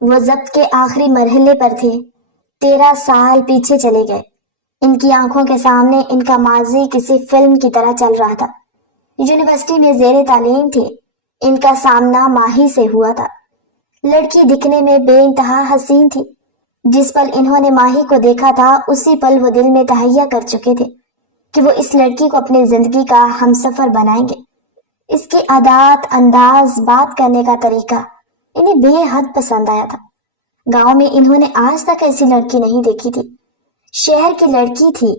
وہ ضبط کے آخری مرحلے پر تھے۔ 13 سال پیچھے چلے گئے۔ ان کی آنکھوں کے سامنے ان کا ماضی کسی فلم کی طرح چل رہا تھا۔ یونیورسٹی میں زیر تعلیم تھے۔ ان کا سامنا ماہی سے ہوا تھا۔ لڑکی دکھنے میں بے انتہا حسین تھی۔ جس پل انہوں نے ماہی کو دیکھا تھا اسی پل وہ دل میں تہیہ کر چکے تھے کہ وہ اس لڑکی کو اپنی زندگی کا ہمسفر بنائیں گے۔ اس کی عادات، انداز، بات کرنے کا طریقہ انہیں بے حد پسند آیا تھا۔ گاؤں میں انہوں نے آج تک ایسی لڑکی نہیں دیکھی تھی۔ شہر کی لڑکی تھی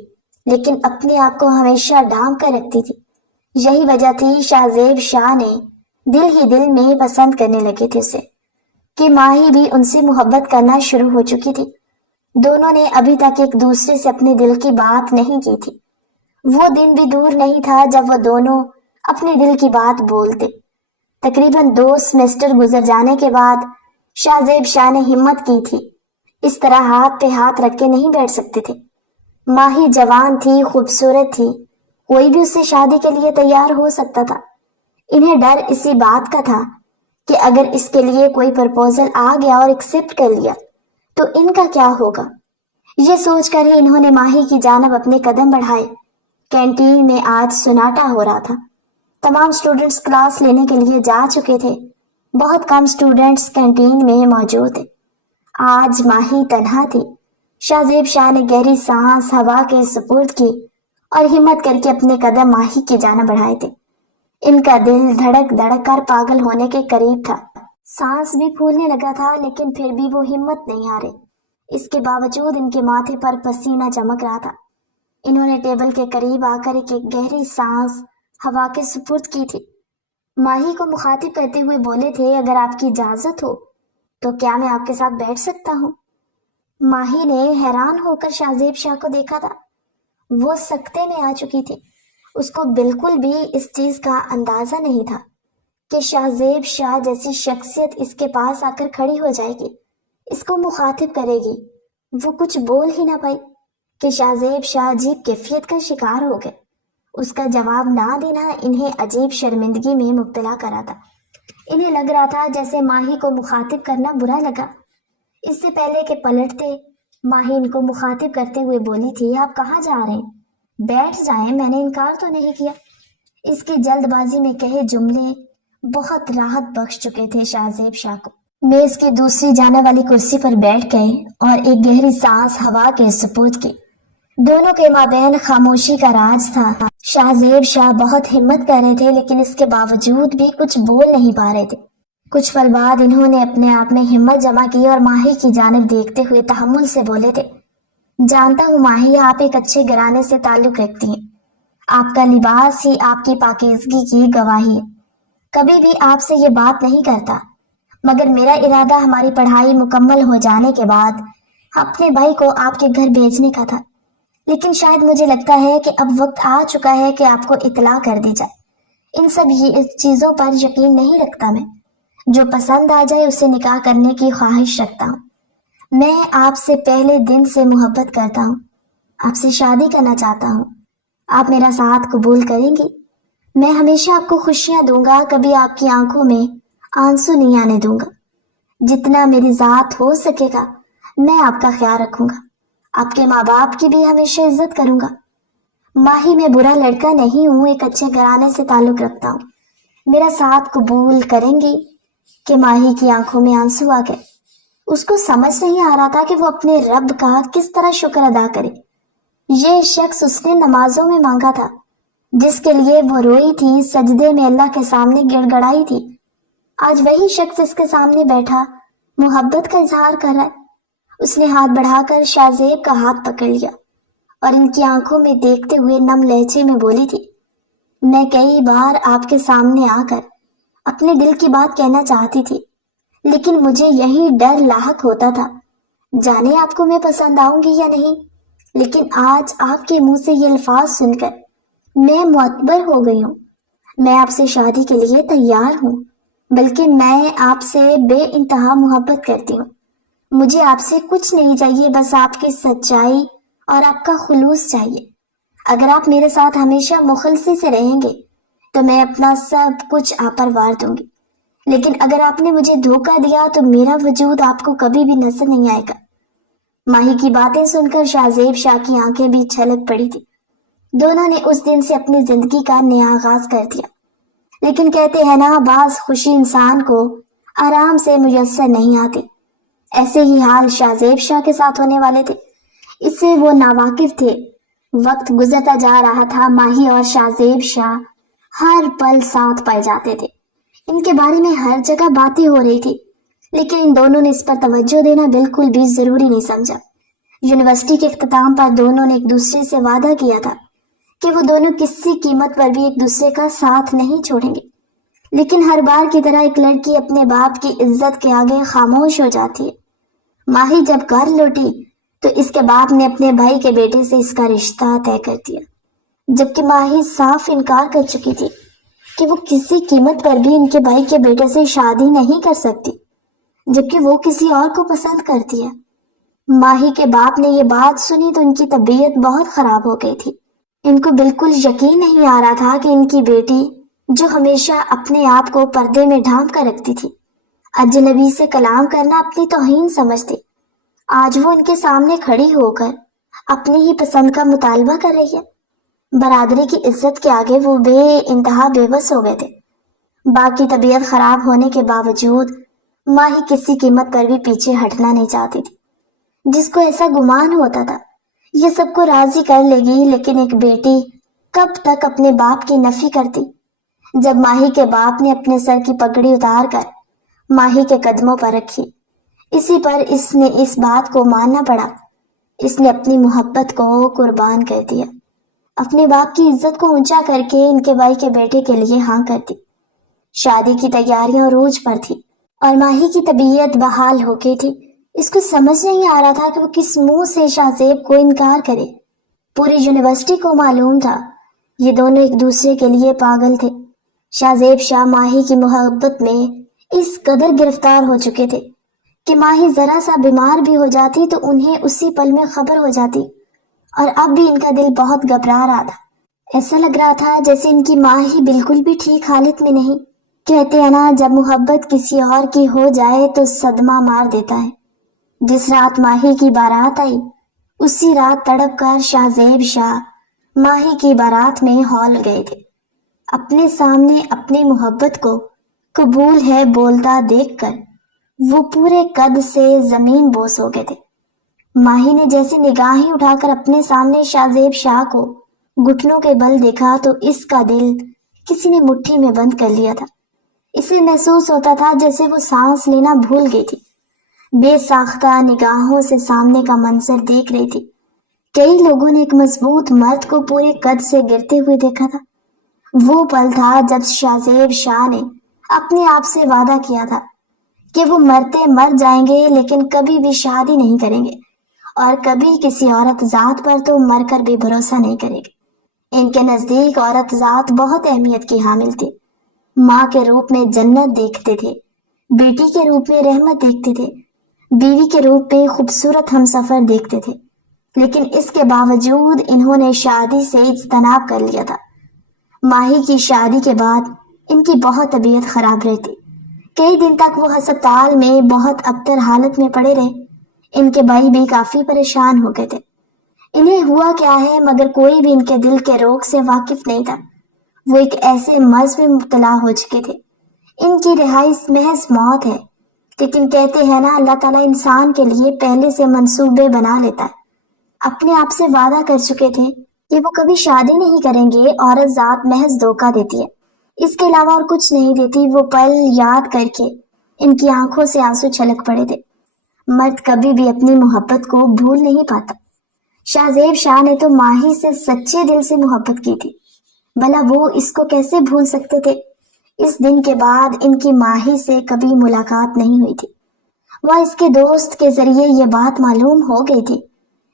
لیکن اپنے آپ کو ہمیشہ ڈھانپ کر رکھتی تھی۔ یہی وجہ تھی شاہ زیب شاہ نے دل ہی دل میں پسند کرنے لگے تھے اسے، کہ ماہی بھی ان سے محبت کرنا شروع ہو چکی تھی۔ دونوں نے ابھی تک ایک دوسرے سے اپنے دل کی بات نہیں کی تھی۔ وہ دن بھی دور نہیں تھا جب وہ دونوں اپنے دل کی بات بولتے۔ تقریباً 2 سیمسٹر گزر جانے کے بعد شاہ زیب شاہ نے ہمت کی تھی۔ اس طرح ہاتھ پہ ہاتھ رکھ کے نہیں بیٹھ سکتے تھے۔ ماہی جوان تھی، خوبصورت تھی، کوئی بھی اس سے شادی کے لیے تیار ہو سکتا تھا۔ انہیں ڈر اسی بات کا تھا کہ اگر اس کے لیے کوئی پرپوزل آ گیا اور ایکسپٹ کر لیا تو ان کا کیا ہوگا۔ یہ سوچ کر ہی انہوں نے ماہی کی جانب اپنے قدم بڑھائے۔ کینٹین میں آج سناٹا ہو رہا تھا۔ تمام سٹوڈنٹس کلاس لینے کے لیے جا چکے تھے۔ بہت کم سٹوڈنٹس کینٹین میں موجود تھے۔ آج ماہی تنہا تھی۔ شاہ زیب شاہ نے گہری سانس ہوا کے سپرد کی اور ہمت کر کے اپنے قدم ماہی کی جانب بڑھائے تھے۔ ان کا دل دھڑک دھڑک کر پاگل ہونے کے قریب تھا۔ سانس بھی پھولنے لگا تھا لیکن پھر بھی وہ ہمت نہیں ہارے۔ اس کے باوجود ان کے ماتھے پر پسینہ چمک رہا تھا۔ انہوں نے ٹیبل کے قریب آ کر ایک گہری سانس ہوا کے سپرد کی تھی۔ ماہی کو مخاطب کرتے ہوئے بولے تھے، اگر آپ کی اجازت ہو تو کیا میں آپ کے ساتھ بیٹھ سکتا ہوں؟ ماہی نے حیران ہو کر شاہ زیب شاہ کو دیکھا تھا۔ وہ سکتے میں آ چکی تھی۔ اس کو بالکل بھی اس چیز کا اندازہ نہیں تھا کہ شاہ زیب شاہ جیسی شخصیت اس کے پاس آ کر کھڑی ہو جائے گی، اس کو مخاطب کرے گی۔ وہ کچھ بول ہی نہ پائی کہ شاہ زیب شاہ عجیب کیفیت کا شکار ہو گئے۔ اس کا جواب نہ دینا انہیں عجیب شرمندگی میں مبتلا کرا تھا۔ انہیں لگ رہا تھا جیسے ماہی کو مخاطب کرنا برا لگا۔ اس سے پہلے کہ پلٹتے، ماہی ان کو مخاطب کرتے ہوئے بولی تھی، آپ کہاں جا رہے ہیں؟ بیٹھ جائیں، میں نے انکار تو نہیں کیا۔ اس کی جلد بازی میں کہے جملے بہت راحت بخش چکے تھے شاہ زیب شاہ کو۔ میز کی دوسری جانب والی کرسی پر بیٹھ گئے اور ایک گہری سانس ہوا کے سپرد کی۔ دونوں کے مابین خاموشی کا راز تھا۔ شاہ زیب شاہ بہت ہمت کر رہے تھے لیکن اس کے باوجود بھی کچھ بول نہیں پا رہے تھے۔ کچھ پل بعد انہوں نے اپنے آپ میں ہمت جمع کی اور ماہی کی جانب دیکھتے ہوئے تحمل سے بولے تھے، جانتا ہوں ماہی، آپ ایک اچھے گھرانے سے تعلق رکھتی ہیں۔ آپ کا لباس ہی آپ کی پاکیزگی کی گواہی ہے۔ کبھی بھی آپ سے یہ بات نہیں کرتا، مگر میرا ارادہ ہماری پڑھائی مکمل ہو جانے کے بعد اپنے بھائی کو آپ کے گھر بھیجنے کا تھا، لیکن شاید مجھے لگتا ہے کہ اب وقت آ چکا ہے کہ آپ کو اطلاع کر دی جائے۔ ان سب چیزوں پر یقین نہیں رکھتا میں، جو پسند آ جائے اسے نکاح کرنے کی خواہش رکھتا ہوں۔ میں آپ سے پہلے دن سے محبت کرتا ہوں، آپ سے شادی کرنا چاہتا ہوں۔ آپ میرا ساتھ قبول کریں گی؟ میں ہمیشہ آپ کو خوشیاں دوں گا، کبھی آپ کی آنکھوں میں آنسو نہیں آنے دوں گا۔ جتنا میری ذات ہو سکے گا میں آپ کا خیال رکھوں گا، آپ کے ماں باپ کی بھی ہمیشہ عزت کروں گا۔ ماہی میں برا لڑکا نہیں ہوں، ایک اچھے گھرانے سے تعلق رکھتا ہوں۔ میرا ساتھ قبول کریں گی؟ کہ ماہی کی آنکھوں میں آنسو آ گئے۔ اس کو سمجھ نہیں آ رہا تھا کہ وہ اپنے رب کا کس طرح شکر ادا کرے۔ یہ شخص اس نے نمازوں میں مانگا تھا، جس کے لیے وہ روئی تھی، سجدے میں اللہ کے سامنے گڑ گڑائی تھی، آج وہی شخص اس کے سامنے بیٹھا محبت کا اظہار کر رہا ہے۔ اس نے ہاتھ بڑھا کر شاہ زیب کا ہاتھ پکڑ لیا اور ان کی آنکھوں میں دیکھتے ہوئے نم لہجے میں بولی تھی، میں کئی بار آپ کے سامنے آ کر اپنے دل کی بات کہنا چاہتی تھی، لیکن مجھے یہی ڈر لاحق ہوتا تھا، جانے آپ کو میں پسند آؤں گی یا نہیں۔ لیکن آج آپ کے منہ سے یہ الفاظ سن کر میں معتبر ہو گئی ہوں۔ میں آپ سے شادی کے لیے تیار ہوں، بلکہ میں آپ سے بے انتہا محبت کرتی ہوں۔ مجھے آپ سے کچھ نہیں چاہیے، بس آپ کی سچائی اور آپ کا خلوص چاہیے۔ اگر آپ میرے ساتھ ہمیشہ مخلصی سے رہیں گے تو میں اپنا سب کچھ آپ پر وار دوں گی، لیکن اگر آپ نے مجھے دھوکہ دیا تو میرا وجود آپ کو کبھی بھی نظر نہیں آئے گا۔ ماہی کی باتیں سن کر شاہ زیب شاہ کی آنکھیں بھی چھلک پڑی تھی۔ دونوں نے اس دن سے اپنی زندگی کا نیا آغاز کر دیا۔ لیکن کہتے ہیں نا، بعض خوشی انسان کو آرام سے میسر نہیں آتی۔ ایسے ہی حال شاہ زیب شاہ کے ساتھ ہونے والے تھے۔ اس سے وہ ناواقف تھے۔ وقت گزرتا جا رہا تھا، ماہی اور شاہ زیب شاہ ہر پل ساتھ پائے جاتے تھے۔ ان کے بارے میں ہر جگہ باتیں ہو رہی تھی، لیکن ان دونوں نے اس پر توجہ دینا بالکل بھی ضروری نہیں سمجھا۔ یونیورسٹی کے اختتام پر دونوں نے ایک دوسرے سے وعدہ کیا تھا کہ وہ دونوں کسی قیمت پر بھی ایک دوسرے کا ساتھ نہیں چھوڑیں گے، لیکن ہر بار کی طرح ایک لڑکی اپنے باپ کی عزت کے آگے خاموش ہو جاتی ہے۔ ماہی جب گھر لوٹی تو اس کے باپ نے اپنے بھائی کے بیٹے سے اس کا رشتہ طے کر دیا، جبکہ ماہی صاف انکار کر چکی تھی کہ وہ کسی قیمت پر بھی ان کے بھائی کے بیٹے سے شادی نہیں کر سکتی، جبکہ وہ کسی اور کو پسند کرتی ہے۔ ماہی کے باپ نے یہ بات سنی تو ان کی طبیعت بہت خراب ہو گئی تھی۔ ان کو بالکل یقین نہیں آ رہا تھا کہ ان کی بیٹی، جو ہمیشہ اپنے آپ کو پردے میں ڈھانپ کر رکھتی تھی، اجنبی سے کلام کرنا اپنی توہین سمجھتی، آج وہ ان کے سامنے کھڑی ہو کر اپنی ہی پسند کا مطالبہ کر رہی ہے۔ برادری کی عزت کے آگے وہ بے انتہا بے بس ہو گئے تھے۔ باقی طبیعت خراب ہونے کے باوجود ماہی کسی قیمت پر بھی پیچھے ہٹنا نہیں چاہتی تھی۔ جس کو ایسا گمان ہوتا تھا یہ سب کو راضی کر لے گی، لیکن ایک بیٹی کب تک اپنے باپ کی نفی کرتی؟ جب ماہی کے باپ نے اپنے سر کی پگڑی اتار کر ماہی کے قدموں پر رکھی، اسی پر اس نے اس بات کو ماننا پڑا۔ اس نے اپنی محبت کو قربان کر دیا، اپنے باپ کی عزت کو اونچا کر کے ان کے بھائی کے بیٹے کے لیے ہاں کر دی۔ شادی کی تیاریاں عروج پر تھی اور ماہی کی طبیعت بحال ہو گئی تھی۔ اس کو سمجھ نہیں آ رہا تھا کہ وہ کس منہ سے شاہ زیب کو انکار کرے۔ پوری یونیورسٹی کو معلوم تھا یہ دونوں ایک دوسرے کے لیے پاگل تھے۔ شاہ زیب شاہ ماہی کی محبت میں اس قدر گرفتار ہو چکے تھے کہ ماہی ذرا سا بیمار بھی ہو جاتی تو انہیں اسی پل میں خبر ہو جاتی، اور اب بھی ان کا دل بہت گھبرا رہا تھا۔ ایسا لگ رہا تھا جیسے ان کی ماہی بالکل بھی ٹھیک حالت میں نہیں۔ کہتے ہیں نا، جب محبت کسی اور کی ہو جائے تو صدمہ مار دیتا ہے۔ جس رات ماہی کی بارات آئی، اسی رات تڑپ کر شاہ زیب شاہ ماہی کی بارات میں ہال گئے تھے۔ اپنے سامنے اپنی محبت کو قبول ہے بولتا دیکھ کر وہ پورے قد سے زمین بوس ہو گئے تھے۔ ماہی نے جیسے نگاہیں اٹھا کر اپنے سامنے شاہ زیب شاہ کو گھٹنوں کے بل دیکھا تو اس کا دل کسی نے مٹھی میں بند کر لیا تھا۔ اسے محسوس ہوتا تھا جیسے وہ سانس لینا بھول گئی تھی۔ بے ساختہ نگاہوں سے سامنے کا منظر دیکھ رہی تھی۔ کئی لوگوں نے ایک مضبوط مرد کو پورے قد سے گرتے ہوئے دیکھا تھا۔ وہ پل تھا جب شاہ زیب شاہ نے اپنے آپ سے وعدہ کیا تھا کہ وہ مرتے مر جائیں گے لیکن کبھی بھی شادی نہیں کریں گے، اور کبھی کسی عورت ذات پر تو مر کر بھی بھروسہ نہیں کریں گے۔ ان کے نزدیک عورت ذات بہت اہمیت کی حامل تھی۔ ماں کے روپ میں جنت دیکھتے تھے، بیٹی کے روپ میں رحمت دیکھتے تھے، بیوی کے روپ میں خوبصورت ہمسفر دیکھتے تھے، لیکن اس کے باوجود انہوں نے شادی سے اجتناب کر لیا تھا۔ ماہی کی شادی کے بعد ان کی بہت طبیعت خراب رہتی۔ کئی دن تک وہ ہسپتال میں بہت ابتر حالت میں پڑے رہے۔ ان کے بھائی بھی کافی پریشان ہو گئے تھے۔ انہیں ہوا کیا ہے مگر کوئی بھی ان کے دل کے روگ سے واقف نہیں تھا۔ وہ ایک ایسے مرض میں مبتلا ہو چکے تھے۔ ان کی رہائش محض موت ہے، لیکن کہتے ہیں نا، اللہ تعالیٰ انسان کے لیے پہلے سے منصوبے بنا لیتا ہے۔ اپنے آپ سے وعدہ کر چکے تھے کہ وہ کبھی شادی نہیں کریں گے۔ عورت ذات محض دھوکہ دیتی ہے، اس کے علاوہ اور کچھ نہیں دیتی۔ وہ پل یاد کر کے ان کی آنکھوں سے آنسو چھلک پڑے تھے۔ مرد کبھی بھی اپنی محبت کو بھول نہیں پاتا۔ شاہ زیب شاہ نے تو ماہی سے سچے دل سے محبت کی تھی، بھلا وہ اس کو کیسے بھول سکتے تھے؟ اس دن کے بعد ان کی ماہی سے کبھی ملاقات نہیں ہوئی تھی۔ وہ اس کے دوست کے ذریعے یہ بات معلوم ہو گئی تھی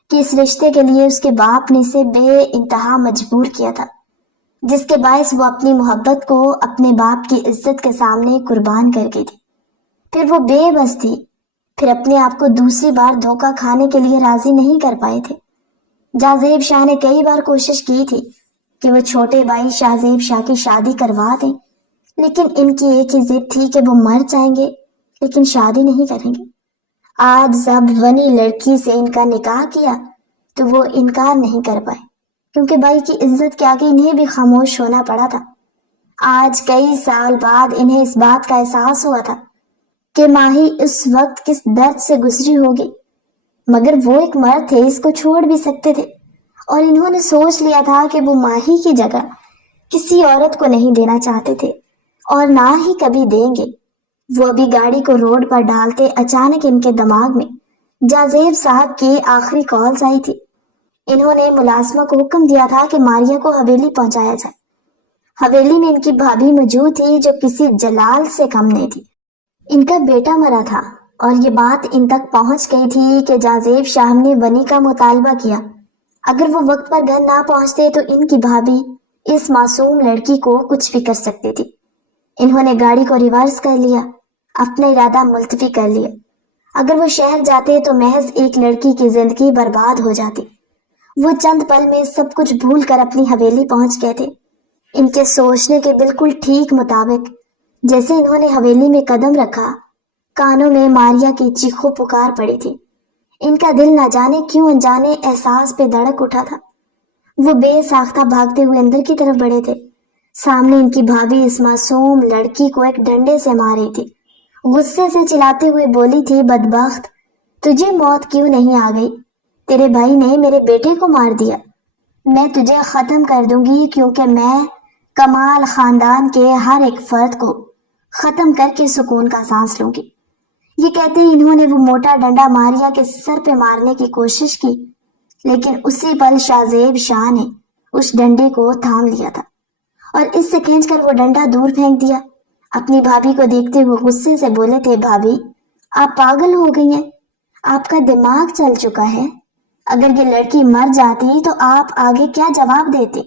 کہ اس رشتے کے لیے اس کے باپ نے اسے بے انتہا مجبور کیا تھا، جس کے باعث وہ اپنی محبت کو اپنے باپ کی عزت کے سامنے قربان کر گئی تھی۔ پھر وہ بے بس تھی، پھر اپنے آپ کو دوسری بار دھوکہ کھانے کے لیے راضی نہیں کر پائے تھے۔ شاہ زیب شاہ نے کئی بار کوشش کی تھی کہ وہ چھوٹے بھائی شاہ زیب شاہ کی شادی کروا دیں، لیکن ان کی ایک ہی ضد تھی کہ وہ مر جائیں گے لیکن شادی نہیں کریں گے۔ آج جب ونی لڑکی سے ان کا نکاح کیا تو وہ انکار نہیں کر پائے، کیونکہ بھائی کی عزت کے آگے انہیں بھی خاموش ہونا پڑا تھا۔ آج کئی سال بعد انہیں اس بات کا احساس ہوا تھا کہ ماہی اس وقت کس درد سے گزری ہوگی، مگر وہ ایک مرد تھے، اس کو چھوڑ بھی سکتے تھے، اور انہوں نے سوچ لیا تھا کہ وہ ماہی کی جگہ کسی عورت کو نہیں دینا چاہتے تھے اور نہ ہی کبھی دیں گے۔ وہ ابھی گاڑی کو روڈ پر ڈالتے اچانک ان کے دماغ میں جازیب صاحب کی آخری کالز آئی تھی۔ انہوں نے ملازمہ کو حکم دیا تھا کہ ماریا کو حویلی پہنچایا جائے۔ حویلی میں ان کی بھابھی موجود تھی جو کسی جلال سے کم نہیں تھی۔ ان کا بیٹا مرا تھا اور یہ بات ان تک پہنچ گئی تھی کہ جازیب شاہ نے ونی کا مطالبہ کیا۔ اگر وہ وقت پر گھر نہ پہنچتے تو ان کی بھابھی اس معصوم لڑکی کو کچھ بھی کر سکتی تھی۔ انہوں نے گاڑی کو ریورس کر لیا، اپنا ارادہ ملتوی کر لیا۔ اگر وہ شہر جاتے تو محض ایک لڑکی کی زندگی برباد ہو جاتی۔ وہ چند پل میں سب کچھ بھول کر اپنی حویلی پہنچ گئے تھے، ان کے سوچنے کے بالکل ٹھیک مطابق۔ جیسے انہوں نے حویلی میں قدم رکھا، کانوں میں ماریا کی چیخو پکار پڑی تھی۔ ان کا دل نہ جانے کیوں انجانے احساس پہ دھڑک اٹھا تھا۔ وہ بے ساختہ بھاگتے ہوئے اندر کی طرف بڑھے تھے۔ سامنے ان کی بھابھی اس معصوم لڑکی کو ایک ڈنڈے سے مار رہی تھی۔ غصے سے چلاتے ہوئے بولی تھی، بدبخت، تجھے موت کیوں نہیں آ گئی؟ تیرے بھائی نے میرے بیٹے کو مار دیا، میں تجھے ختم کر دوں گی، کیونکہ میں کمال خاندان کے ہر ایک فرد کو ختم کر کے سکون کا سانس لوں گی۔ یہ کہتے ہی انہوں نے وہ موٹا ڈنڈا ماریا کے سر پہ مارنے کی کوشش کی، لیکن اسی پل شازیب شاہ نے اس ڈنڈے کو تھام لیا تھا اور اس سے کھینچ کر وہ ڈنڈا دور پھینک دیا۔ اپنی بھابھی کو دیکھتے ہوئے غصے سے بولے تھے، بھابھی آپ پاگل ہو گئی ہیں، آپ کا دماغ چل چکا ہے۔ اگر یہ لڑکی مر جاتی تو آپ آگے کیا جواب دیتے؟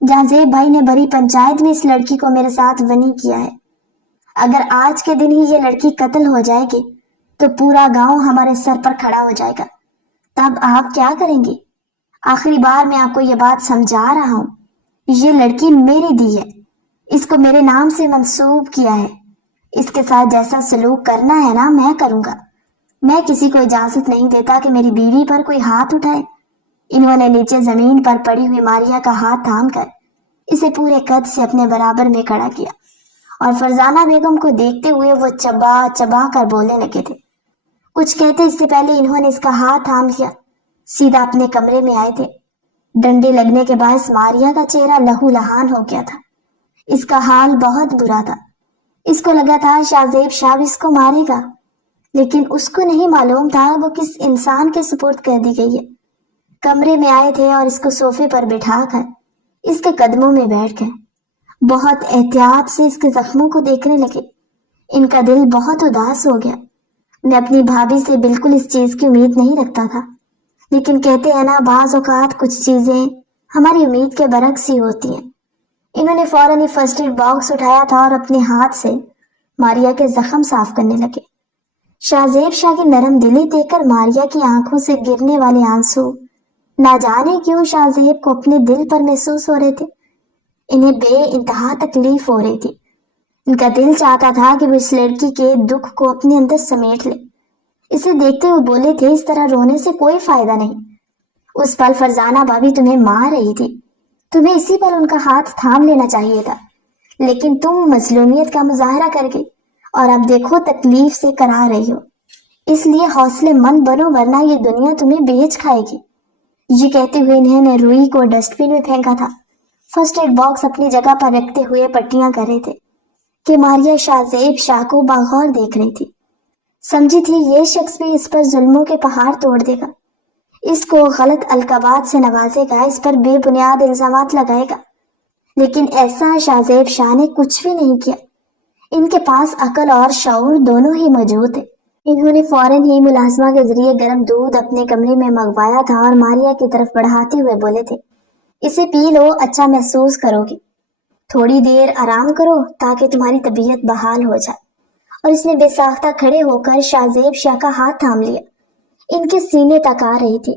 جازیب بھائی نے بڑی پنچایت میں اس لڑکی کو میرے ساتھ ونی کیا ہے۔ اگر آج کے دن ہی یہ لڑکی قتل ہو جائے گی تو پورا گاؤں ہمارے سر پر کھڑا ہو جائے گا، تب آپ کیا کریں گی؟ آخری بار میں آپ کو یہ بات سمجھا رہا ہوں، یہ لڑکی میری دی ہے، اس کو میرے نام سے منسوب کیا ہے، اس کے ساتھ جیسا سلوک کرنا ہے نا میں کروں گا۔ میں کسی کو اجازت نہیں دیتا کہ میری بیوی پر کوئی ہاتھ اٹھائے۔ انہوں نے نیچے زمین پر پڑی ہوئی ماریا کا ہاتھ تھام کر اسے پورے قد سے اپنے برابر میں کھڑا کیا اور فرزانہ بیگم کو دیکھتے ہوئے وہ چبا چبا کر بولنے لگے تھے۔ کچھ کہتے اس سے پہلے انہوں نے اس کا ہاتھ تھام لیا، سیدھا اپنے کمرے میں آئے تھے۔ ڈنڈے لگنے کے باعث ماریا کا چہرہ لہو لہان ہو گیا تھا، اس کا حال بہت برا تھا۔ اس کو لگا تھا شازیب شاہ اس کو مارے گا، لیکن اس کو نہیں معلوم تھا وہ کس انسان کے سپرد کر دی گئی ہے۔ کمرے میں آئے تھے اور اس کو صوفے پر بٹھا کر اس کے قدموں میں بیٹھ گئے۔ بہت احتیاط سے اس کے زخموں کو دیکھنے لگے۔ ان کا دل بہت اداس ہو گیا۔ میں اپنی بھابھی سے بالکل اس چیز کی امید نہیں رکھتا تھا، لیکن کہتے ہیں نا بعض اوقات کچھ چیزیں ہماری امید کے برعکس ہی ہوتی ہیں۔ انہوں نے فوراً ہی فرسٹ ایڈ باکس اٹھایا تھا اور اپنے ہاتھ سے ماریا کے زخم صاف کرنے لگے۔ شازیب شاہ کی نرم دلی دیکھ کر ماریا کی آنکھوں سے گرنے والے آنسو نہ جانے کیوں شازیب کو اپنے دل پر محسوس ہو رہے تھے۔ انہیں بے انتہا تکلیف ہو رہی تھی۔ ان کا دل چاہتا تھا کہ وہ اس لڑکی کے دکھ کو اپنے اندر سمیٹ لے۔ اسے دیکھتے ہوئے بولے تھے، اس طرح رونے سے کوئی فائدہ نہیں۔ اس پل فرزانہ بھابھی تمہیں مار رہی تھی، تمہیں اسی پر ان کا ہاتھ تھام لینا چاہیے تھا، لیکن تم مظلومیت کا مظاہرہ کر گئی اور اب دیکھو تکلیف سے کرا رہی ہو۔ اس لیے حوصلے مند بنو، ورنہ یہ دنیا تمہیں بیچ کھائے گی۔ یہ کہتے ہوئے انہوں نے روئی کو ڈسٹ بن میں پھینکا تھا۔ فرسٹ ایڈ باکس اپنی جگہ پر رکھتے ہوئے پٹیاں کر رہے تھے کہ ماریا شازیب شاہ کو باغور دیکھ رہی تھی۔ سمجھی تھی یہ شخص بھی اس پر ظلموں کے پہاڑ توڑ دے گا، اس کو غلط القابات سے نوازے گا، اس پر بے بنیاد الزامات لگائے گا، لیکن ایسا شازیب شاہ نے کچھ بھی نہیں کیا۔ ان کے پاس عقل اور شعور دونوں ہی موجود تھے۔ انہوں نے فوراً ہی ملازمہ کے ذریعے گرم دودھ اپنے کمرے میں منگوایا تھا اور ماریا کی طرف بڑھاتے ہوئے بولے تھے، اسے پی لو، اچھا محسوس کرو گی، تھوڑی دیر آرام کرو تاکہ تمہاری طبیعت بحال ہو جائے۔ اور اس نے بے ساختہ کھڑے ہو کر شازیب شاہ کا ہاتھ تھام لیا۔ ان کے سینے تک آ رہی تھی۔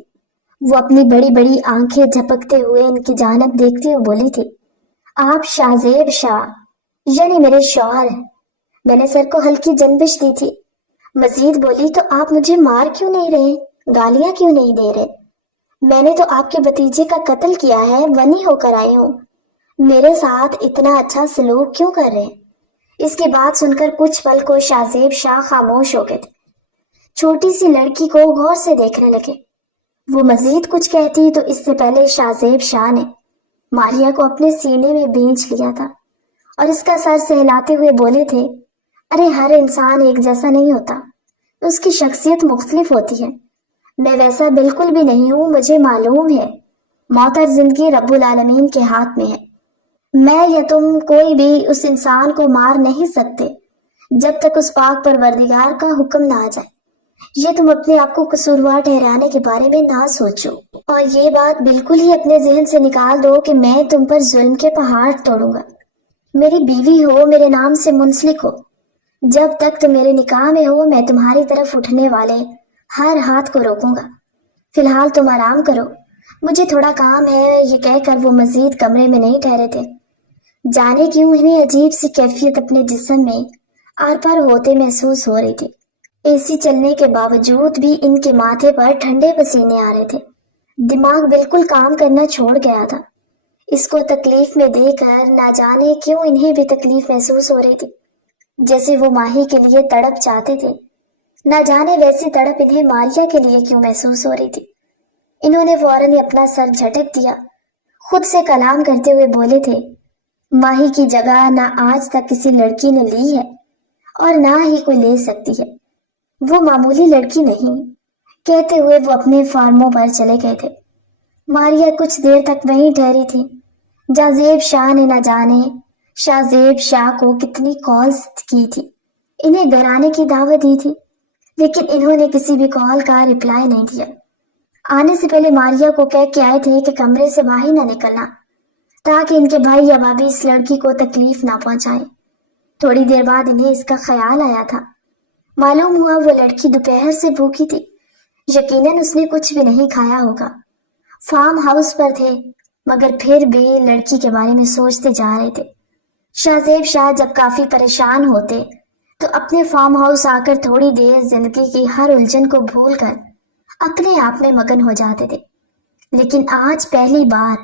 وہ اپنی بڑی بڑی آنکھیں جھپکتے ہوئے ان کی جانب دیکھتے ہوئے بولی تھی، آپ شازیب شاہ، یعنی میرے شوہر ہیں۔ میں نے سر کو ہلکی جنبش دی تھی۔ مزید بولی تو آپ مجھے مار کیوں نہیں رہے، گالیاں کیوں نہیں دے رہے؟ میں نے تو آپ کے بھتیجے کا قتل کیا ہے، بنی ہو کر آئی ہوں، میرے ساتھ اتنا اچھا سلوک کیوں کر رہے ہیں؟ اس کی بات سن کر کچھ پل کو شاہ زیب شاہ خاموش ہو گئے تھے۔ چھوٹی سی لڑکی کو غور سے دیکھنے لگے۔ وہ مزید کچھ کہتی تو اس سے پہلے شاہ زیب شاہ نے ماریا کو اپنے سینے میں بھینچ لیا تھا اور اس کا سر سہلاتے ہوئے بولے تھے، ارے ہر انسان ایک جیسا نہیں ہوتا، اس کی شخصیت مختلف ہوتی ہے، میں ویسا بالکل بھی نہیں ہوں، مجھے معلوم ہے موت اور زندگی رب العالمین کے ہاتھ میں ہے، میں یا تم کوئی بھی اس انسان کو مار نہیں سکتے جب تک اس پاک پروردگار کا حکم نہ آ جائے۔ یہ تم اپنے آپ کو قصوروار ٹھہرانے کے بارے میں نہ سوچو، اور یہ بات بالکل ہی اپنے ذہن سے نکال دو کہ میں تم پر ظلم کے پہاڑ توڑوں گا۔ میری بیوی ہو، میرے نام سے منسلک ہو، جب تک تم میرے نکاح میں ہو میں تمہاری طرف اٹھنے والے ہر ہاتھ کو روکوں گا۔ فی الحال تم آرام کرو، مجھے تھوڑا کام ہے، یہ کہہ کر وہ مزید کمرے میں نہیں ٹھہرے تھے۔ جانے کیوں انہیں عجیب سی کیفیت اپنے جسم میں آر پار ہوتے محسوس ہو رہی تھی۔ اے سی چلنے کے باوجود بھی ان کے ماتھے پر ٹھنڈے پسینے آ رہے تھے۔ دماغ بالکل کام کرنا چھوڑ گیا تھا۔ اس کو تکلیف میں دے کر نہ جانے کیوں انہیں بھی تکلیف محسوس ہو رہی تھی، جیسے وہ ماہی کے لیے تڑپ چاہتے تھے، نہ جانے ویسی تڑپ انہیں ماریا کے لیے کیوں محسوس ہو رہی تھی۔ انہوں نے فوراً اپنا سر جھٹک دیا، خود سے کلام کرتے ہوئے بولے تھے، ماہی کی جگہ نہ آج تک کسی لڑکی نے لی ہے اور نہ ہی کوئی لے سکتی ہے، وہ معمولی لڑکی نہیں۔ کہتے ہوئے وہ اپنے فارموں پر چلے گئے تھے۔ ماریا کچھ دیر تک وہیں ٹھہری تھی۔ جاں زیب شاہ نے نہ جانے شاہ زیب شاہ کو کتنی کالز کی تھی، انہیں گھر آنے کی دعوت دی تھی، لیکن انہوں نے کسی بھی کال کا رپلائی نہیں دیا۔ آنے سے پہلے ماریا کو کہہ کے آئے تھے کہ کمرے سے باہر نہ نکلنا، تاکہ ان کے بھائی یا بھابھی اس لڑکی کو تکلیف نہ پہنچائیں۔ تھوڑی دیر بعد انہیں اس کا خیال آیا تھا۔ معلوم ہوا وہ لڑکی دوپہر سے بھوکی تھی، یقیناً اس نے کچھ بھی نہیں کھایا ہوگا۔ فارم ہاؤس پر تھے مگر پھر بھی لڑکی کے بارے میں سوچتے جا رہے تھے۔ شاہ زیب شاہ جب کافی پریشان ہوتے تو اپنے فارم ہاؤس آ کر تھوڑی دیر زندگی کی ہر الجھن کو بھول کر اپنے آپ میں مگن ہو جاتے تھے، لیکن آج پہلی بار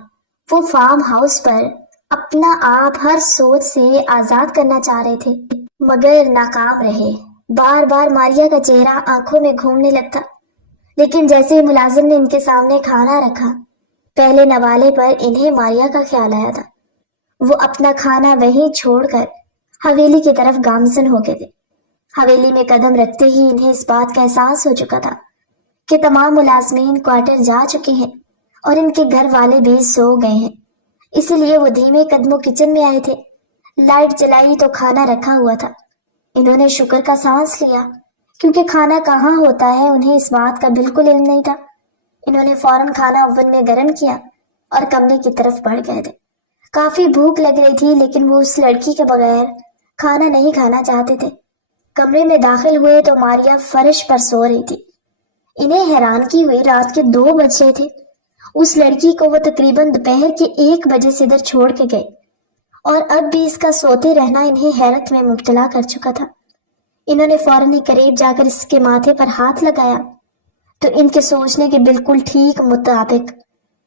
وہ فارم ہاؤس پر اپنا آپ ہر سوچ سے آزاد کرنا چاہ رہے تھے، مگر ناکام رہے۔ بار بار ماریا کا چہرہ آنکھوں میں گھومنے لگتا، لیکن جیسے ہی ملازم نے ان کے سامنے کھانا رکھا، پہلے نوالے پر انہیں ماریا کا خیال آیا تھا۔ وہ اپنا کھانا وہیں چھوڑ کر حویلی کی طرف گامزن ہو گئے تھے۔ حویلی میں قدم رکھتے ہی انہیں اس بات کا احساس ہو چکا تھا کہ تمام ملازمین کوارٹر جا چکے ہیں اور ان کے گھر والے بھی سو گئے ہیں، اسی لیے وہ دھیمے قدموں کچن میں آئے تھے۔ لائٹ جلائی تو کھانا رکھا ہوا تھا۔ انہوں نے شکر کا سانس لیا، کیونکہ کھانا کہاں ہوتا ہے انہیں اس بات کا بالکل علم نہیں تھا۔ انہوں نے فوراً کھانا اوون میں گرم کیا اور کمرے کی طرف بڑھ گئے تھے۔ کافی بھوک لگ رہی تھی، لیکن وہ اس لڑکی کے بغیر کھانا نہیں کھانا چاہتے تھے۔ کمرے میں داخل ہوئے تو ماریا فرش پر سو رہی تھی۔ انہیں حیرانگی ہوئی، رات کے 2 بج رہے تھے۔ اس لڑکی کو وہ تقریباً دوپہر کے 1 بجے سے ادھر چھوڑ کے گئے، اور اب بھی اس کا سوتے رہنا انہیں حیرت میں مبتلا کر چکا تھا۔ انہوں نے فوراً ہی قریب جا کر اس کے ماتھے پر ہاتھ لگایا تو ان کے سوچنے کے بالکل ٹھیک مطابق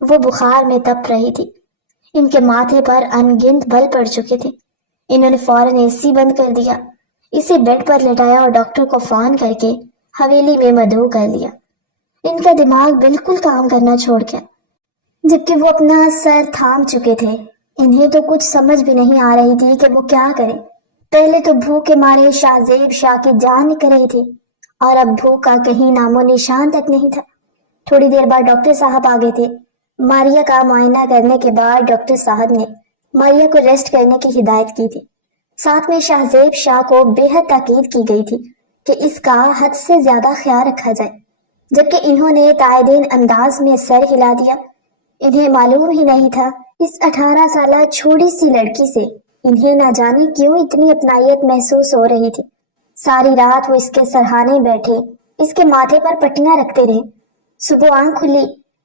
وہ بخار میں تپ رہی تھی۔ ان کے ماتھے پر ان گنت بل پڑ چکے تھے۔ انہوں نے فوراً اے سی بند کر دیا، اسے بیڈ پر لٹایا اور ڈاکٹر کو فون کر کے حویلی میں مدعو کر لیا۔ ان کا دماغ بالکل کام کرنا چھوڑ گیا، جبکہ وہ اپنا سر تھام چکے تھے۔ انہیں تو کچھ سمجھ بھی نہیں آ رہی تھی کہ وہ کیا کریں۔ پہلے تو بھوک کے مارے شاہ زیب شاہ کی جان نکل رہی تھی، اور اب بھوک کا کہیں نام و نشان تک نہیں تھا۔ تھوڑی دیر بعد ڈاکٹر صاحب آ گئے تھے۔ ماریا کا معائنہ کرنے کے بعد ڈاکٹر صاحب نے ماریا کو ریسٹ کرنے کی ہدایت کی تھی۔ ساتھ میں شاہ زیب شاہ کو بے حد تاکید کی گئی تھی کہ اس کا حد سے زیادہ خیال رکھا جائے، جبکہ انہوں نے تائدین انداز میں سر ہلا دیا۔ انہیں معلوم ہی نہیں تھا اس 18 سالہ چھوٹی سی لڑکی سے انہیں نہ جانے کیوں اتنی اپنائیت محسوس ہو رہی تھی۔ ساری رات وہ اس کے سرہانے بیٹھے، اس کے ماتھے پر پٹیاں رکھتے رہے۔ صبح آنکھ کھلی،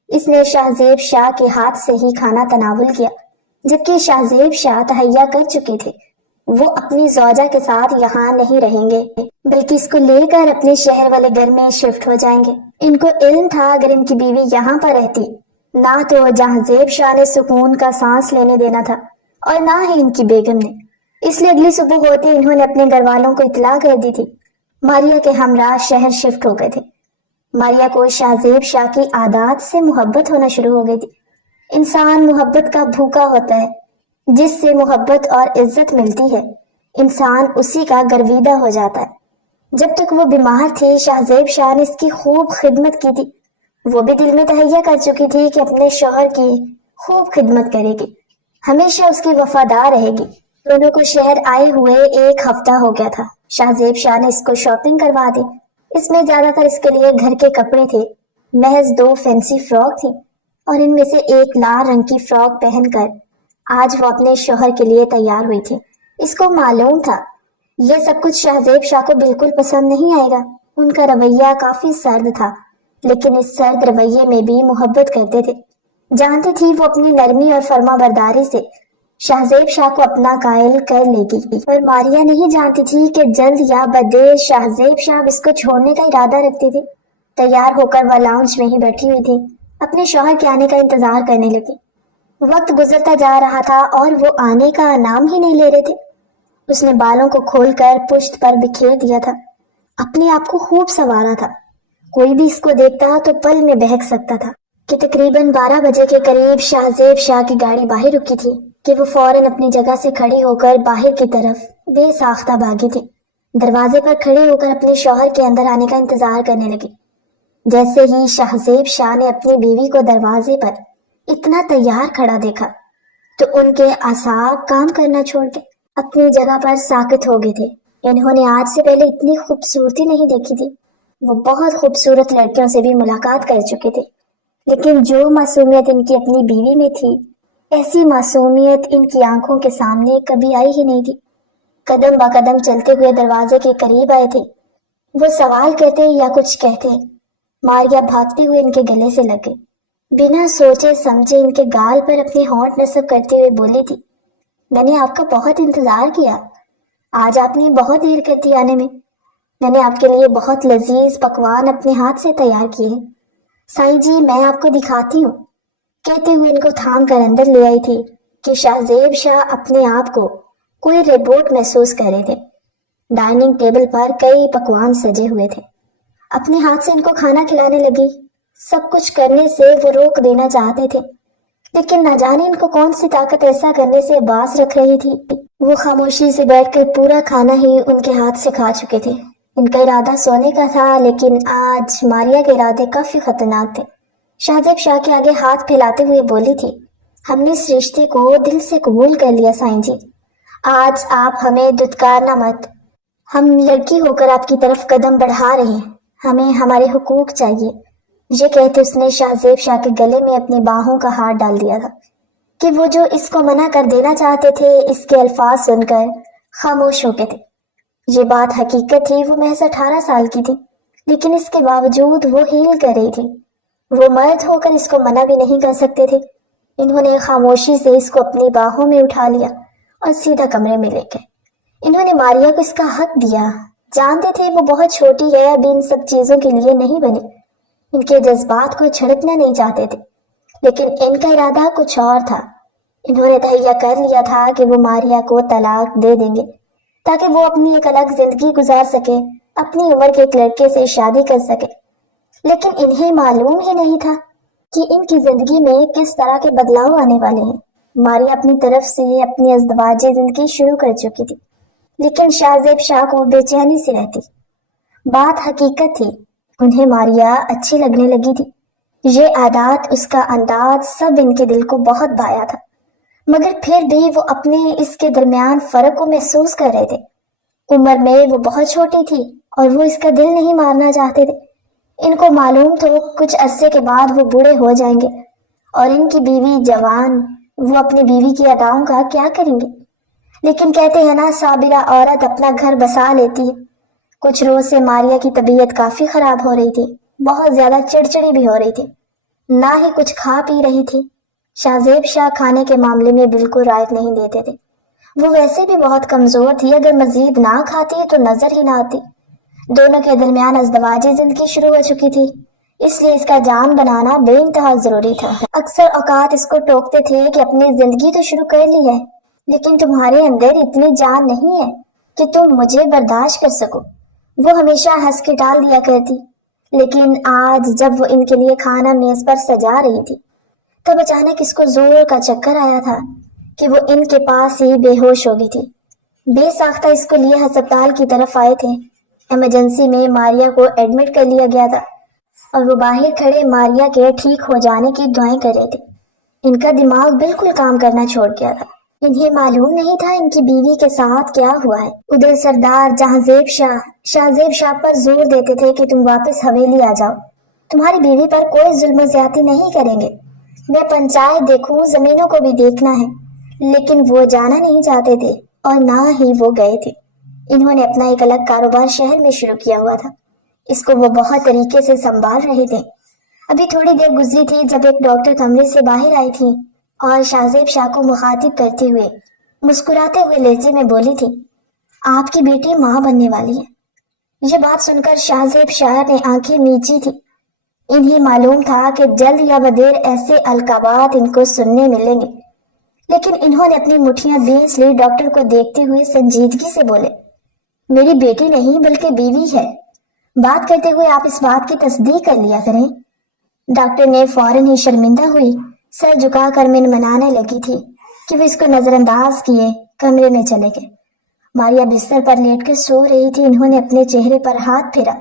اس نے شاہ زیب شاہ کے ہاتھ سے ہی کھانا تناول کیا، جبکہ شاہ زیب شاہ تہیا کر چکے تھے۔ وہ اپنی زوجہ کے ساتھ یہاں نہیں رہیں گے بلکہ اس کو لے کر اپنے شہر والے گھر میں شفٹ ہو جائیں گے۔ ان کو علم تھا اگر ان کی بیوی یہاں پر رہتی نہ تو جہاں زیب شاہ نے سکون کا سانس لینے دینا تھا اور نہ ہی ان کی بیگم نے، اس لیے اگلی صبح ہوتے انہوں نے اپنے گھر والوں کو اطلاع کر دی تھی۔ ماریا کے ہمراہ شہر شفٹ ہو گئے تھے۔ ماریا کو شاہ زیب شاہ کی عادات سے محبت ہونا شروع ہو گئی تھی۔ انسان محبت کا بھوکا ہوتا ہے، جس سے محبت اور عزت ملتی ہے انسان اسی کا گرویدہ ہو جاتا ہے۔ جب تک وہ بیمار تھی شاہ زیب شاہ نے اس کی خوب خدمت کی تھی۔ وہ بھی دل میں تہیہ کر چکی تھی کہ اپنے شوہر کی خوب خدمت کرے گی، ہمیشہ اس کی وفادار رہے گی۔ دونوں کو شہر آئے ہوئے 1 ہفتہ ہو گیا تھا۔ شاہ زیب شاہ نے اس کو شاپنگ کروا دی۔ اس میں زیادہ تر اس کے لیے گھر کے کپڑے تھے، محض 2 فینسی فراک تھی اور ان میں سے ایک لال رنگ کی فراک پہن کر آج وہ اپنے شوہر کے لیے تیار ہوئی تھی۔ اس کو معلوم تھا یہ سب کچھ شاہ زیب شاہ کو بالکل پسند نہیں آئے گا۔ ان کا رویہ کافی سرد تھا، لیکن اس سرد رویے میں بھی محبت کرتے تھے۔ جانتی تھی وہ اپنی نرمی اور فرما برداری سے شاہ زیب شاہ کو اپنا قائل کر لے گی، پر ماریا نہیں جانتی تھی کہ جلد یا بدیر شاہ زیب شاہ اس کو چھوڑنے کا ارادہ رکھتے تھے۔ تیار ہو کر وہ لاؤنج میں ہی بیٹھی ہوئی تھی، اپنے شوہر کے آنے کا انتظار کرنے لگی۔ وقت گزرتا جا رہا تھا اور وہ آنے کا نام ہی نہیں لے رہے تھے۔ اس نے بالوں کو کھول کر پشت پر بکھیر دیا تھا، اپنے آپ کو خوب سنوارا تھا۔ کوئی بھی اس کو دیکھتا تو پل میں بہک سکتا تھا کہ تقریباً 12 بجے کے قریب شاہ زیب شاہ کی گاڑی باہر رکی تھی کہ وہ فوراً اپنی جگہ سے کھڑی ہو کر باہر کی طرف بے ساختہ بھاگی تھی۔ دروازے پر کھڑے ہو کر اپنے شوہر کے اندر آنے کا انتظار کرنے لگی۔ جیسے ہی شاہ زیب شاہ نے اپنی بیوی کو دروازے پر اتنا تیار کھڑا دیکھا تو ان کے اعصاب کام کرنا چھوڑ کے اپنی جگہ پر ساکت ہو گئے تھے۔ انہوں نے آج سے پہلے اتنی خوبصورتی نہیں دیکھی تھی۔ وہ بہت خوبصورت لڑکیوں سے بھی ملاقات کر چکے تھے، لیکن جو معصومیت ان کی اپنی بیوی میں تھی ایسی معصومیت ان کی آنکھوں کے سامنے کبھی آئی ہی نہیں تھی۔ قدم با قدم چلتے ہوئے دروازے کے قریب آئے تھے۔ وہ سوال کرتے یا کچھ کہتے، ماریا بھاگتے ہوئے ان کے گلے سے لگ گئی۔ بنا سوچے سمجھے ان کے گال پر اپنے ہونٹ نصب کرتے ہوئے بولی تھی، میں نے آپ کا بہت انتظار کیا، آج آپ نے بہت دیر کر دی آنے میں۔ میں نے آپ کے لیے بہت لذیذ پکوان اپنے ہاتھ سے تیار کیے ہیں، سائیں جی میں آپ کو دکھاتی ہوں۔ کہتے ہوئے ان کو تھام کر اندر لے آئی تھی کہ شاہ زیب شاہ اپنے آپ کو کوئی روبوٹ محسوس کر رہے تھے۔ ڈائننگ ٹیبل پر کئی پکوان سجے ہوئے تھے۔ اپنے ہاتھ سے ان کو کھانا کھلانے لگی۔ سب کچھ کرنے سے وہ روک دینا چاہتے تھے، لیکن نہ جانے ان کو کون سی طاقت ایسا کرنے سے باز رکھ رہی تھی۔ وہ خاموشی سے بیٹھ کر پورا کھانا ہی ان کے ہاتھ سے کھا چکے تھے۔ ان کا ارادہ سونے کا تھا، لیکن آج ماریا کے ارادے کافی خطرناک تھے۔ شاہ زیب شاہ کے آگے ہاتھ پھیلاتے ہوئے بولی تھی، ہم نے اس رشتے کو دل سے قبول کر لیا سائیں جی، آج آپ ہمیں دھتکارنا مت۔ ہم لڑکی ہو کر آپ کی طرف قدم بڑھا رہے ہیں، ہمیں ہمارے حقوق چاہیے۔ یہ کہتے اس نے شاہ زیب شاہ کے گلے میں اپنی باہوں کا ہاتھ ڈال دیا تھا کہ وہ جو اس کو منع کر دینا چاہتے تھے اس کے الفاظ سن کر خاموش ہو گئے تھے۔ یہ بات حقیقت تھی، وہ محض 18 سال کی تھی، لیکن اس کے باوجود وہ ہیل کر رہی تھی۔ وہ مرد ہو کر اس کو منع بھی نہیں کر سکتے تھے۔ انہوں نے خاموشی سے اس کو اپنی باہوں میں اٹھا لیا اور سیدھا کمرے میں لے گئے۔ انہوں نے ماریا کو اس کا حق دیا، جانتے تھے وہ بہت چھوٹی ہے، ابھی ان سب چیزوں کے لیے نہیں بنی، ان کے جذبات کو چھڑکنا نہیں چاہتے تھے، لیکن ان کا ارادہ کچھ اور تھا۔ انہوں نے تہیہ کر لیا تھا کہ وہ ماریا کو طلاق دے دیں گے تاکہ وہ اپنی ایک الگ زندگی گزار سکے، اپنی عمر کے ایک لڑکے سے شادی کر سکے، لیکن انہیں معلوم ہی نہیں تھا کہ ان کی زندگی میں کس طرح کے بدلاؤ آنے والے ہیں۔ ماریا اپنی طرف سے اپنی ازدواجی زندگی شروع کر چکی تھی، لیکن شاہ زیب شاہ کو بے چینی سے رہتی۔ بات حقیقت تھی، انہیں ماریا اچھی لگنے لگی تھی۔ یہ عادات، اس کا انداز، سب ان کے دل کو بہت بھایا تھا، مگر پھر بھی وہ اپنے اس کے درمیان فرق کو محسوس کر رہے تھے۔ عمر میں وہ بہت چھوٹی تھی اور وہ اس کا دل نہیں مارنا چاہتے تھے۔ ان کو معلوم تھا کچھ عرصے کے بعد وہ بوڑھے ہو جائیں گے اور ان کی بیوی جوان، وہ اپنی بیوی کی اداؤں کا کیا کریں گے؟ لیکن کہتے ہیں نا، صابرہ عورت اپنا گھر بسا لیتی ہے۔ کچھ روز سے ماریا کی طبیعت کافی خراب ہو رہی تھی، بہت زیادہ چڑچڑی بھی ہو رہی تھی، نہ ہی کچھ کھا پی رہی تھی۔ شاہ زیب شاہ کھانے کے معاملے میں بالکل رعایت نہیں دیتے تھے۔ وہ ویسے بھی بہت کمزور تھی، اگر مزید نہ کھاتی تو نظر ہی نہ آتی۔ دونوں کے درمیان ازدواجی زندگی شروع ہو چکی تھی، اس لیے اس کا جان بنانا بے انتہا ضروری تھا۔ اکثر اوقات اس کو ٹوکتے تھے کہ اپنی زندگی تو شروع کر لی ہے، لیکن تمہارے اندر اتنی جان نہیں ہے کہ تم مجھے برداشت کر سکو۔ وہ ہمیشہ ہنس کے ٹال دیا کرتی، لیکن آج جب وہ ان کے لیے کھانا میز پر سجا رہی تھی تب اچانک اس کو زور کا چکر آیا تھا کہ وہ ان کے پاس ہی بے ہوش ہو گئی تھی۔ بے ساختہ اس کو لیے ہسپتال کی طرف آئے تھے۔ ایمرجنسی میں ماریا کو ایڈمٹ کر لیا گیا تھا اور وہ باہر کھڑے ماریا کے ٹھیک ہو جانے کی دعائیں کر رہے تھے۔ ان کا دماغ بالکل کام کرنا چھوڑ گیا تھا۔ انہیں معلوم نہیں تھا ان کی بیوی کے ساتھ کیا ہوا ہے۔ ادھر سردار شاہزیب شاہ پر زور دیتے تھے کہ تم واپس حویلی آ جاؤ، تمہاری بیوی پر کوئی ظلم و زیادتی نہیں کریں گے، میں پنچایت دیکھوں، زمینوں کو بھی دیکھنا ہے، لیکن وہ جانا نہیں چاہتے تھے اور نہ ہی وہ گئے تھے۔ انہوں نے اپنا ایک الگ کاروبار شہر میں شروع کیا ہوا تھا، اس کو وہ بہت طریقے سے سنبھال رہے تھے۔ ابھی تھوڑی دیر گزری تھی جب ایک ڈاکٹر کمرے سے باہر آئی تھی اور شاہزیب شاہ کو مخاطب کرتے ہوئے مسکراتے ہوئے لہجے میں بولی تھی، آپ کی بیٹی ماں بننے والی ہے۔ یہ بات سن کر شاہزیب شاہ نے آنکھیں میچی تھی۔ انہیں معلوم تھا کہ جلد یا بدیر ایسے القابات ان کو سننے ملیں گے، لیکن انہوں نے اپنی مٹھیاں بیچ لی۔ ڈاکٹر کو دیکھتے ہوئے سنجیدگی سے بولے، میری بیٹی نہیں بلکہ بیوی ہے، بات کرتے ہوئے آپ اس بات کی تصدیق کر لیا کریں۔ ڈاکٹر نے فوراً ہی شرمندہ ہوئی سر جھکا کر منانے لگی تھی کہ وہ اس کو نظر انداز کیے کمرے میں چلے گئے۔ ماریا بستر پر لیٹ کر سو رہی تھی۔ انہوں نے اپنے چہرے پر ہاتھ پھیرا۔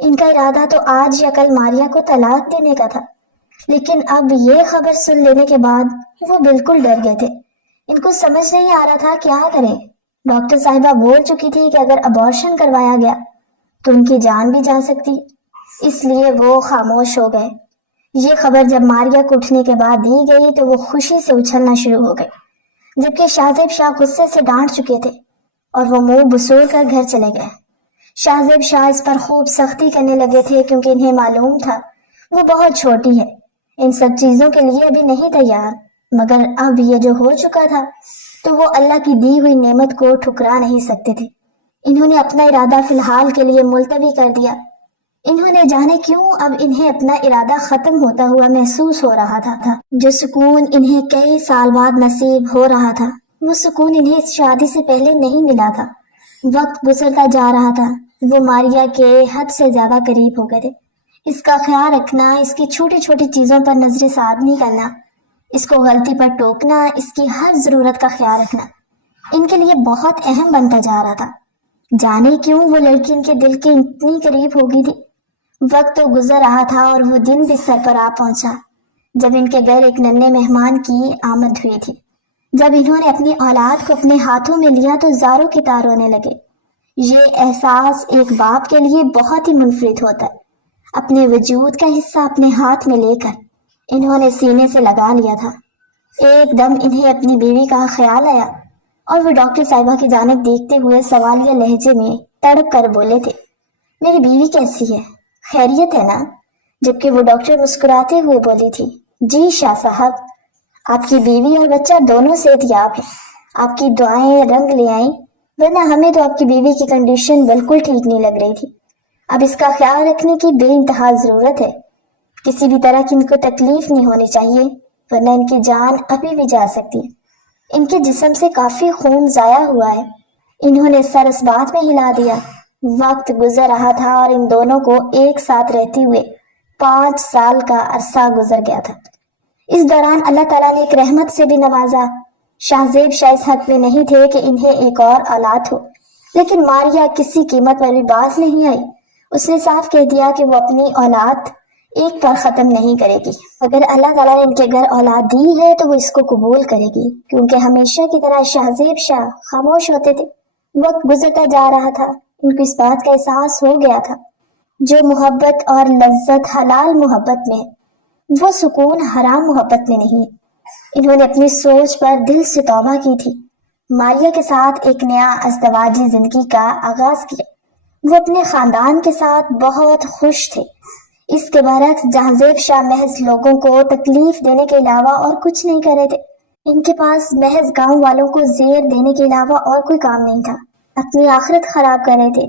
ان کا ارادہ تو آج یا کل ماریا کو طلاق دینے کا تھا، لیکن اب یہ خبر سن لینے کے بعد وہ بالکل ڈر گئے تھے۔ ان کو سمجھ نہیں آ رہا تھا کیا کریں۔ ڈاکٹر صاحبہ بول چکی تھی کہ اگر ابارشن کروایا گیا تو ان کی جان بھی جا سکتی، اس لیے وہ خاموش ہو گئے۔ یہ خبر جب ماریا کو اٹھنے کے بعد دی گئی تو وہ خوشی سے اچھلنا شروع ہو گئی، جبکہ شاہزیب شاہ غصے سے ڈانٹ چکے تھے اور وہ منہ بسول کر گھر چلے گئے۔ شاہزیب شاہ اس پر خوب سختی کرنے لگے تھے کیونکہ انہیں معلوم تھا وہ بہت چھوٹی ہے، ان سب چیزوں کے لیے ابھی نہیں تیار، مگر اب یہ جو ہو چکا تھا تو وہ اللہ کی دی ہوئی نعمت کو ٹھکرا نہیں سکتے تھے۔ انہوں نے اپنا ارادہ فی الحال کے لیے ملتوی کر دیا۔ انہوں نے جانے کیوں اب انہیں اپنا ارادہ ختم ہوتا ہوا محسوس ہو رہا تھا۔ جو سکون انہیں کئی سال بعد نصیب ہو رہا تھا وہ سکون انہیں اس شادی سے پہلے نہیں ملا تھا۔ وقت گزرتا جا رہا تھا، وہ ماریا کے حد سے زیادہ قریب ہو گئے تھے۔ اس کا خیال رکھنا، اس کی چھوٹی چھوٹی چیزوں پر نظر ثانی نہیں کرنا، اس کو غلطی پر ٹوکنا، اس کی ہر ضرورت کا خیال رکھنا ان کے لیے بہت اہم بنتا جا رہا تھا۔ جانے کیوں وہ لڑکی ان کے دل کے اتنی قریب ہو گئی تھی۔ وقت تو گزر رہا تھا اور وہ دن بھی سر پر آ پہنچا جب ان کے گھر ایک ننھے مہمان کی آمد ہوئی تھی۔ جب انہوں نے اپنی اولاد کو اپنے ہاتھوں میں لیا تو زاروں کی طرح رونے لگے۔ یہ احساس ایک باپ کے لیے بہت ہی منفرد ہوتا ہے۔ اپنے وجود کا حصہ اپنے ہاتھ میں لے کر انہوں نے سینے سے لگا لیا تھا۔ ایک دم انہیں اپنی بیوی کا خیال آیا اور وہ ڈاکٹر صاحبہ کی جانب دیکھتے ہوئے سوالیہ لہجے میں تڑپ کر بولے تھے، میری بیوی کیسی ہے، خیریت ہے نا؟ جبکہ وہ ڈاکٹر مسکراتے ہوئے بولی تھی، جی شاہ صاحب، آپ کی بیوی اور بچہ دونوں صحت یاب ہیں، آپ کی دعائیں رنگ لے آئیں، ورنہ ہمیں تو آپ کی بیوی کی کنڈیشن بالکل ٹھیک نہیں لگ رہی تھی۔ اب اس کا خیال رکھنے کی بے انتہا ضرورت ہے، کسی بھی طرح کی ان کو تکلیف نہیں ہونی چاہیے، ورنہ ان کی جان ابھی بھی جا سکتی ہے۔ ان کے جسم سے کافی خون ضائع ہوا ہے۔ انہوں نے سر اس بات میں ہلا دیا۔ وقت گزر رہا تھا اور ان دونوں کو ایک ساتھ رہتے ہوئے 5 سال کا عرصہ گزر گیا تھا۔ اس دوران اللہ تعالیٰ نے ایک رحمت سے بھی نوازا۔ شاہزیب شاہ اس حق میں نہیں تھے کہ انہیں ایک اور اولاد ہو، لیکن ماریا کسی قیمت پر بھی باز نہیں آئی۔ اس نے صاف کہہ دیا کہ وہ اپنی اولاد ایک پر ختم نہیں کرے گی۔ اگر اللہ تعالیٰ نے ان کے گھر اولاد دی ہے تو وہ اس کو قبول کرے گی، کیونکہ ہمیشہ کی طرح شاہزیب شاہ خاموش ہوتے تھے۔ وقت گزرتا جا رہا تھا، ان کو اس بات کا احساس ہو گیا تھا، جو محبت اور لذت حلال محبت میں ہے، وہ سکون حرام محبت میں نہیں۔ انہوں نے اپنی سوچ پر دل سے توبہ کی تھی۔ ماریا کے ساتھ ایک نیا ازدواجی زندگی کا آغاز کیا۔ وہ اپنے خاندان کے ساتھ بہت خوش تھے۔ اس کے برعکس جہانزیب شاہ محض لوگوں کو تکلیف دینے کے علاوہ اور کچھ نہیں کر رہے تھے۔ ان کے پاس محض گاؤں والوں کو زیر دینے کے علاوہ اور کوئی کام نہیں تھا، اپنی آخرت خراب کر رہے تھے،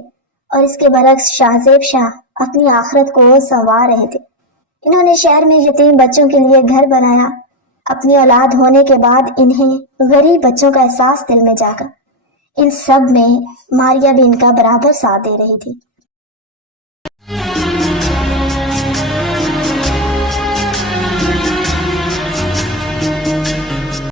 اور اس کے برعکس شاہ زیب شاہ اپنی آخرت کو سنوار رہے تھے۔ انہوں نے شہر میں یتیم بچوں کے لیے گھر بنایا، اپنی اولاد ہونے کے بعد انہیں غریب بچوں کا احساس دل میں جاگا۔ ان سب میں ماریا بھی ان کا برابر ساتھ دے رہی تھی۔